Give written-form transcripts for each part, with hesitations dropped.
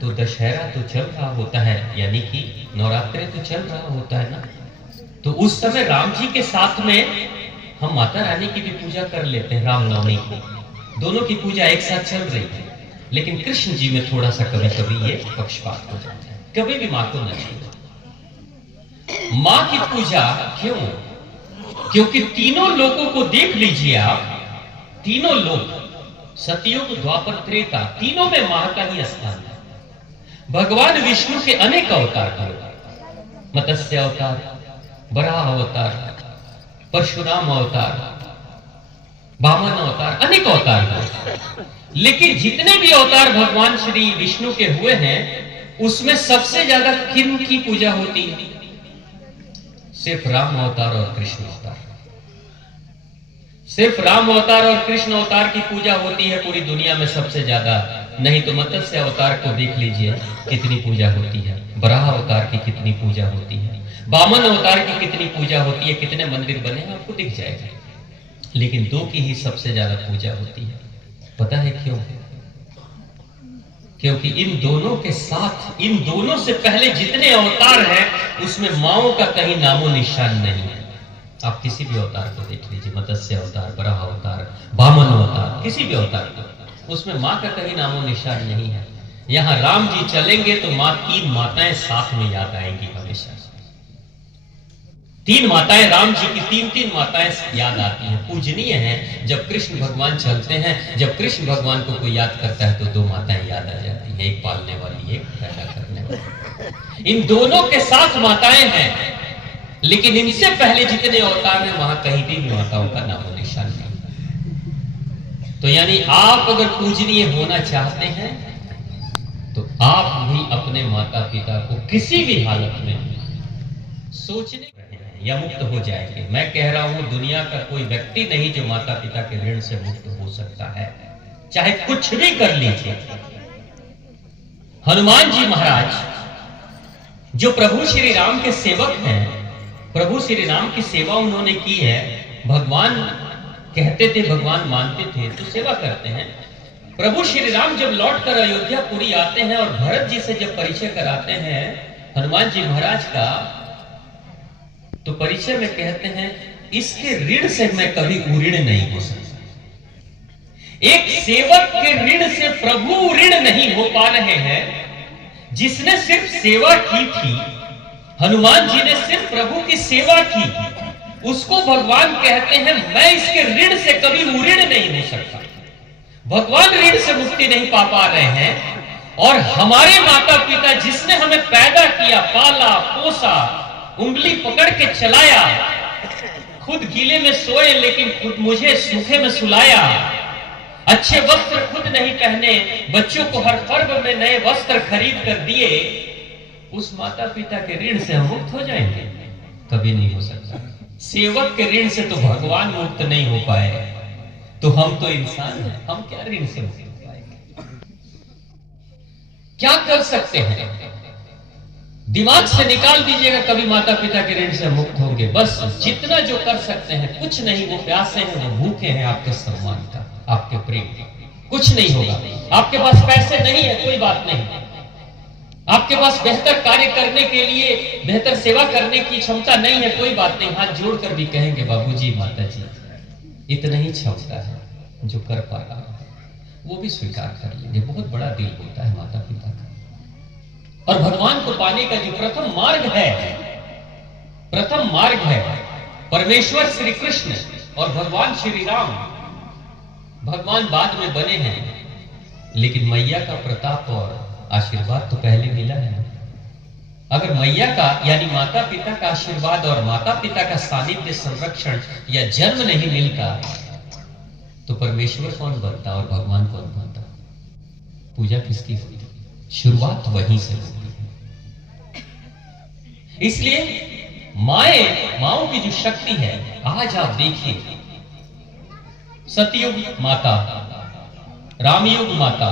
तो दशहरा तो चल रहा होता है, यानी कि नवरात्रि तो चल रहा होता है ना, तो उस समय राम जी के साथ में हम माता रानी की भी पूजा कर लेते हैं। रामनवमी की दोनों की पूजा एक साथ चल रही है, लेकिन कृष्ण जी में थोड़ा सा कभी कभी ये पक्षपात हो जाता है। कभी भी मां को न छूए। मां की पूजा क्यों? क्योंकि तीनों लोगों को देख लीजिए आप, तीनों लोग सतयुग द्वापर त्रेता तीनों में मां का ही स्थान है। भगवान विष्णु के अनेक अवतार हुए, मत्स्य अवतार, वराह अवतार, परशुराम अवतार, वामन अवतार, अनेक अवतार हुए। लेकिन जितने भी अवतार भगवान श्री विष्णु के हुए हैं, उसमें सबसे ज्यादा किन की पूजा होती है? सिर्फ राम अवतार और कृष्ण अवतार। सिर्फ राम अवतार और कृष्ण अवतार की पूजा होती है पूरी दुनिया में सबसे ज्यादा। नहीं तो मत्स्य अवतार को देख लीजिए कितनी पूजा होती है, वराह अवतार की कितनी पूजा होती है, वामन अवतार की कितनी पूजा होती है, कितने मंदिर बने हैं आपको दिख जाएगा। लेकिन दो की ही सबसे ज्यादा पूजा होती है। पता है क्यों? क्योंकि इन दोनों के साथ, इन दोनों से पहले जितने अवतार हैं उसमें माओ का कहीं नामो निशान नहीं है। आप किसी भी अवतार को देख लीजिए, मत्स्य अवतार, वराह अवतार, वामन अवतार, किसी भी अवतार को, उसमें मां का कहीं नामो निशान नहीं है। यहां राम जी चलेंगे तो मां, तीन माताएं साथ में याद आएंगी हमेशा। तीन माताएं, राम जी की तीन तीन माताएं याद आती हैं, पूजनीय हैं। जब कृष्ण भगवान चलते हैं, जब कृष्ण भगवान को कोई याद करता है तो दो माताएं याद आ जाती हैं, एक पालने वाली, एक पैदा करने वाली। इन दोनों के साथ माताएं हैं, लेकिन इनसे पहले जितने अवतार हैं वहां कहीं भी माताओं का नामो निशान नहीं। तो यानी आप अगर पूजनीय होना चाहते हैं तो आप भी अपने माता पिता को किसी भी हालत में सोचने या मुक्त हो जाएंगे। मैं कह रहा हूं दुनिया का कोई व्यक्ति नहीं जो माता पिता के ऋण से मुक्त हो सकता है, चाहे कुछ भी कर लीजिए। हनुमान जी महाराज जो प्रभु श्री राम के सेवक हैं, प्रभु श्री राम की सेवा उन्होंने की है। भगवान कहते थे, भगवान मानते थे तो सेवा करते हैं। प्रभु श्री राम जब लौट कर अयोध्यापुरी आते हैं और भरत जी से जब परिचय कराते हैं हनुमान जी महाराज का, तो परिचय में कहते हैं इसके ऋण से मैं कभी उऋण नहीं हो सकता। एक सेवक के ऋण से प्रभु ऋण नहीं हो पा रहे हैं। जिसने सिर्फ सेवा की थी, हनुमान जी ने सिर्फ प्रभु की सेवा की, उसको भगवान कहते हैं मैं इसके ऋण से कभी उऋण नहीं हो सकता। भगवान ऋण से मुक्ति नहीं पा रहे हैं। और हमारे माता पिता जिसने हमें पैदा किया, पाला, पोसा, उंगली पकड़ के चलाया, खुद गीले में सोए लेकिन खुद मुझे सूखे में सुलाया, अच्छे वस्त्र खुद नहीं पहने, बच्चों को हर पर्व में नए वस्त्र खरीद कर दिए, उस माता पिता के ऋण से हम मुक्त हो जाएंगे? कभी नहीं हो सकता। सेवक के ऋण से तो भगवान मुक्त नहीं हो पाए, तो हम तो इंसान हैं, हम क्या ऋण से मुक्त हो पाएंगे? क्या कर सकते हैं? दिमाग से निकाल दीजिएगा कभी माता पिता के ऋण से मुक्त होंगे। बस जितना जो कर सकते हैं, कुछ नहीं। वो प्यासे हैं, वो भूखे हैं आपके सम्मान का, आपके प्रेम का, कुछ नहीं होगा। आपके पास पैसे नहीं है, कोई बात नहीं। आपके पास बेहतर कार्य करने के लिए, बेहतर सेवा करने की क्षमता नहीं है, कोई बात नहीं। हाथ जोड़कर भी कहेंगे बाबूजी, माताजी, इतना ही क्षमता है जो कर पा रहा है, वो भी स्वीकार कर लेंगे। बहुत बड़ा दिल होता है माता पिता का। और भगवान को पाने का जो प्रथम मार्ग है, प्रथम मार्ग है परमेश्वर श्री कृष्ण और भगवान श्री राम। भगवान बाद में बने हैं, लेकिन मैया का प्रताप और आशीर्वाद तो पहले मिला है। अगर मैया का यानी माता पिता का आशीर्वाद और माता पिता का सानिध्य, संरक्षण या जन्म नहीं मिलता तो परमेश्वर कौन बनता और भगवान कौन बनता? पूजा किसकी होती? शुरुआत वहीं से होती है। इसलिए माओ की जो शक्ति है, आज आप देखिए, सतयुग माता, रामयुग माता,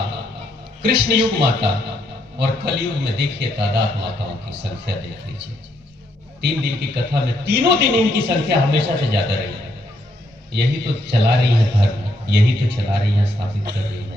कृष्ण युग माता और कलयुग में देखिए तादाद माताओं की संख्या देख लीजिए। 3 दिन की कथा में तीनों दिन इनकी संख्या हमेशा से ज्यादा रही है। यही तो चला रही है धर्म, यही तो चला रही है, स्थापित कर रही है।